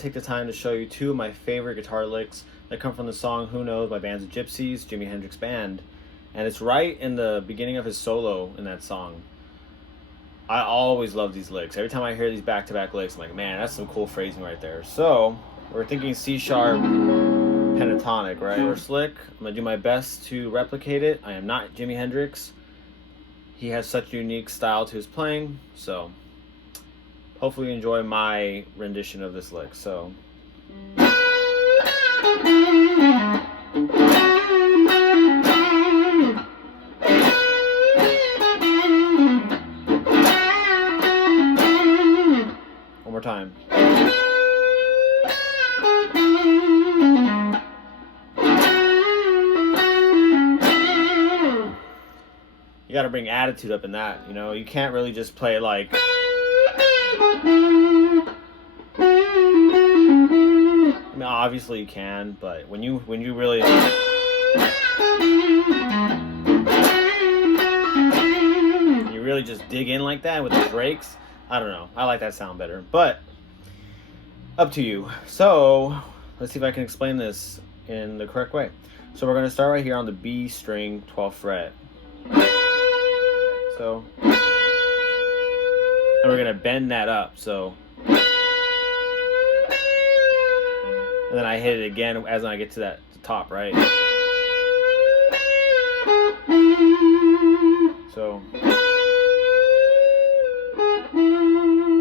to take the time to show you two of my favorite guitar licks that come from the song Who Knows by Bands of Gypsies, Jimi Hendrix Band. And it's right in the beginning of his solo in that song. I always love these licks. Every time I hear these back-to-back licks, I'm like, man, that's some cool phrasing right there. So, we're thinking C-sharp pentatonic, right? First lick, I'm going to do my best to replicate it. I am not Jimi Hendrix. He has such a unique style to his playing, so hopefully you enjoy my rendition of this lick. So, one more time. You got to bring attitude up in that, you know. You can't really just play like. I mean, obviously you can, but when you really you really just dig in like that with the breaks, I don't know. I like that sound better, but up to you. So let's see if I can explain this in the correct way. So we're going to start right here on the B string, 12th fret. So, and we're going to bend that up. So, and then I hit it again as I get to that top, right? So, see,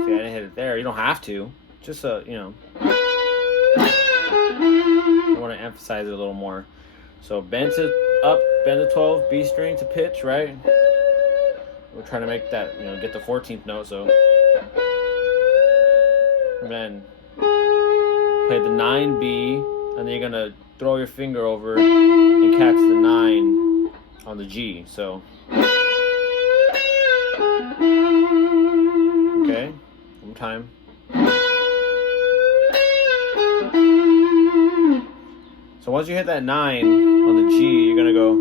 I didn't hit it there. You don't have to. Just, you know, I want to emphasize it a little more. So, bend to up, bend to 12, B string to pitch, right? We're trying to make that, you know, get the 14th note, so. And then play the 9B, and then you're going to throw your finger over and catch the 9 on the G, so. Okay, one more time. So once you hit that 9 on the G, you're going to go.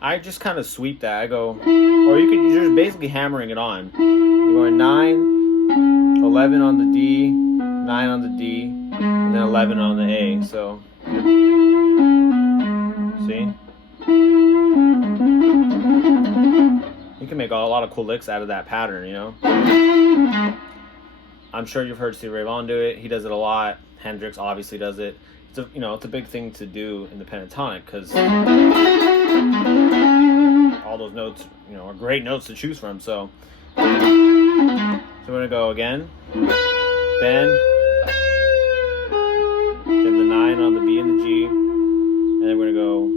I just kind of sweep that. I go, or you're just basically hammering it on. You're going 9, 11 on the D, 9 on the D, and then 11 on the A. So, see? You can make a lot of cool licks out of that pattern, you know? I'm sure you've heard Stevie Ray Vaughan do it. He does it a lot. Hendrix obviously does it. It's a, you know, it's a big thing to do in the pentatonic because all those notes, you know, are great notes to choose from. So we're gonna go again, bend, then the 9 on the B and the G, and then we're gonna go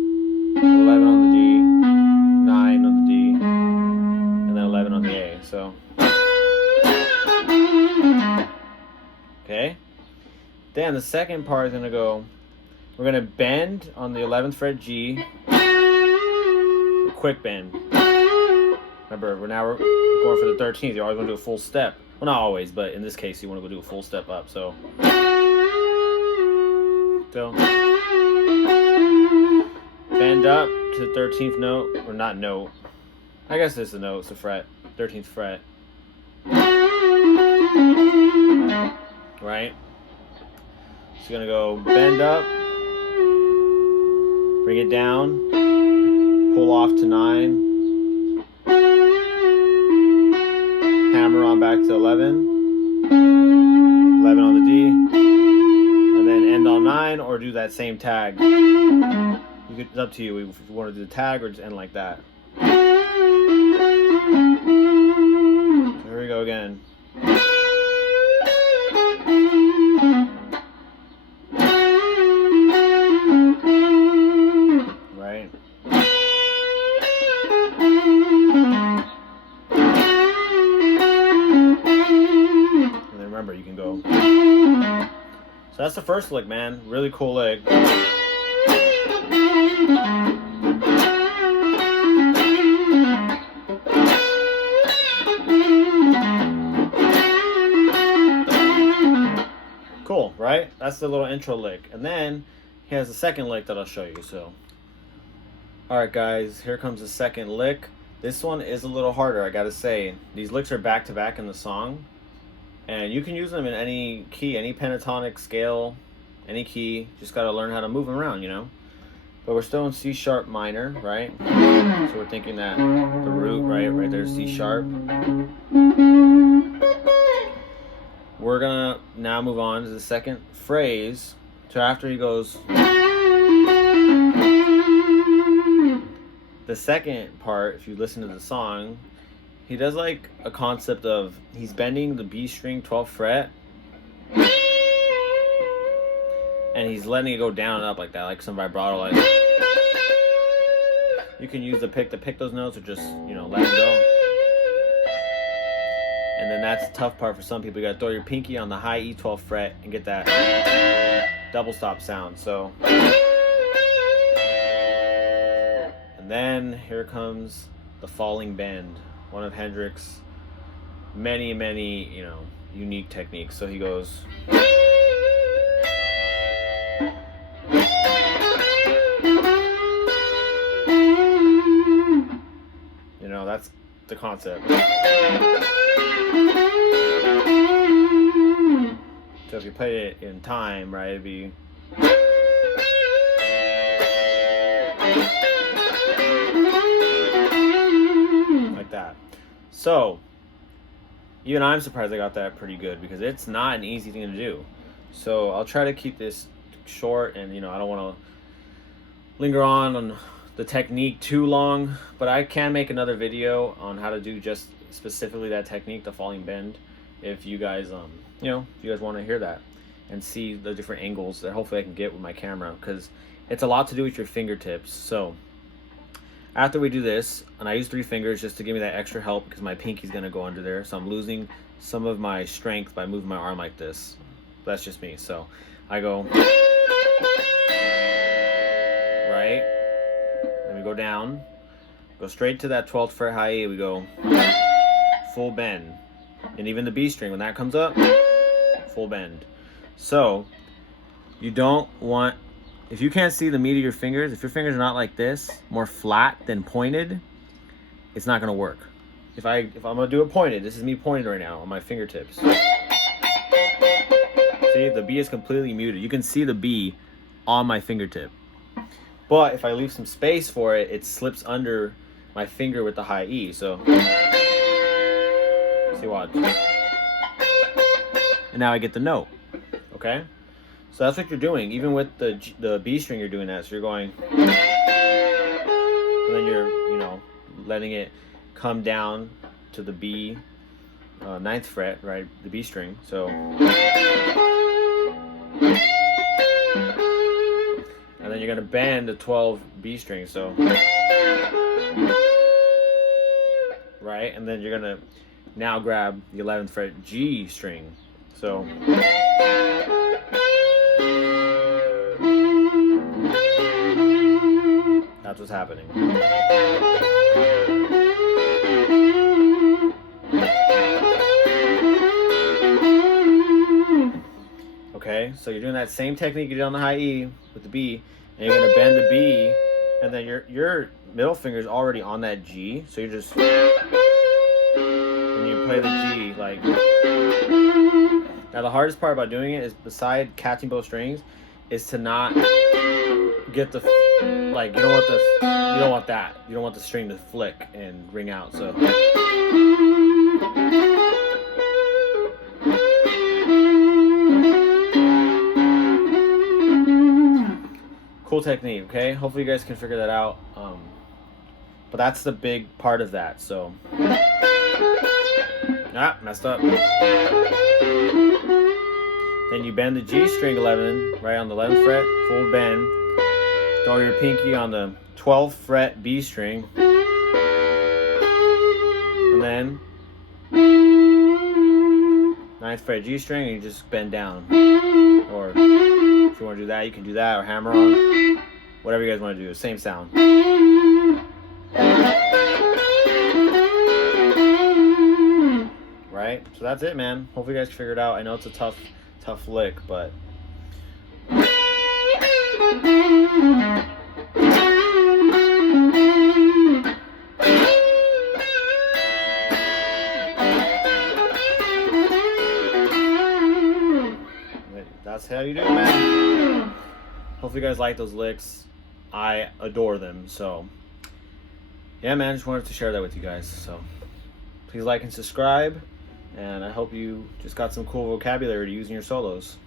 11 on the D, 9 on the D, and then 11 on the A. So okay. Then the second part is gonna go. We're gonna bend on the 11th fret G. A quick bend. Remember, we're going for the 13th. You're always gonna do a full step. Well, not always, but in this case, you want to go do a full step up. So, bend up to the 13th note, or not note. I guess it's a note. It's a fret. 13th fret. Right. So you're gonna go bend up, bring it down, pull off to 9, hammer on back to 11, 11 on the D, and then end on 9 or do that same tag. It's up to you if you want to do the tag or just end like that. Here we go again. Remember, you can go. So that's the first lick, man. Really cool lick. Cool, right? That's the little intro lick. And then he has the second lick that I'll show you. So, alright guys, here comes the second lick. This one is a little harder, I gotta say. These licks are back to back in the song, and you can use them in any key, any pentatonic scale, any key. Just gotta learn how to move them around, you know? But we're still in C sharp minor, right? So we're thinking that the root, right there's C sharp. We're gonna now move on to the second phrase. So after he goes, the second part, if you listen to the song, he does like a concept of, he's bending the B string 12th fret, and he's letting it go down and up like that, like some vibrato, like. You can use the pick to pick those notes, or just, you know, let them go. And then that's the tough part for some people. You gotta throw your pinky on the high E 12th fret and get that double stop sound. So, and then here comes the falling bend, one of Hendrix' many, you know, unique techniques. So he goes. You know, that's the concept. So if you play it in time, right, it'd be. Like that. So, even I'm surprised I got that pretty good, because it's not an easy thing to do. So I'll try to keep this short, and, you know, I don't want to linger on the technique too long, but I can make another video on how to do just specifically that technique, the falling bend, if you guys you know, if you guys want to hear that and see the different angles that hopefully I can get with my camera, because it's a lot to do with your fingertips. So after we do this, and I use 3 fingers just to give me that extra help, because my pinky's gonna go under there, so I'm losing some of my strength by moving my arm like this. That's just me. So I go right, then we go down, go straight to that 12th fret high E, we go full bend. And even the B string, when that comes up, full bend. So you don't want, if you can't see the meat of your fingers, if your fingers are not like this, more flat than pointed, it's not gonna work. If I'm gonna do it pointed, this is me pointed right now on my fingertips. See, the B is completely muted. You can see the B on my fingertip. But if I leave some space for it, it slips under my finger with the high E. So, see, watch. And now I get the note. Okay? So that's what you're doing. Even with the B string, you're doing that. So you're going, and then you're, you know, letting it come down to the B 9th fret, right? The B string. So, and then you're gonna bend the 12 B string. So, right? And then you're gonna now grab the 11th fret G string. So, that's what's happening. Okay, so you're doing that same technique you did on the high E with the B, and you're gonna bend the B, and then your middle finger is already on that G, so you're just, and you play the G like. Now the hardest part about doing it is, beside catching both strings, is to not get the, like, you don't want that. You don't want the string to flick and ring out. So cool technique, okay? Hopefully you guys can figure that out. But that's the big part of that. So messed up. Then you bend the G string 11, right on the 11th fret, full bend. Throw your pinky on the 12th fret B string. And then 9th fret G string, and you just bend down. Or if you want to do that, you can do that, or hammer on. Whatever you guys want to do, same sound. Right? So that's it, man. Hopefully you guys figure it out. I know it's a tough lick, but That's how you do it, man. Hopefully you guys like those licks. I adore them. So, yeah, man, just wanted to share that with you guys. So, please like and subscribe. And I hope you just got some cool vocabulary to use in your solos.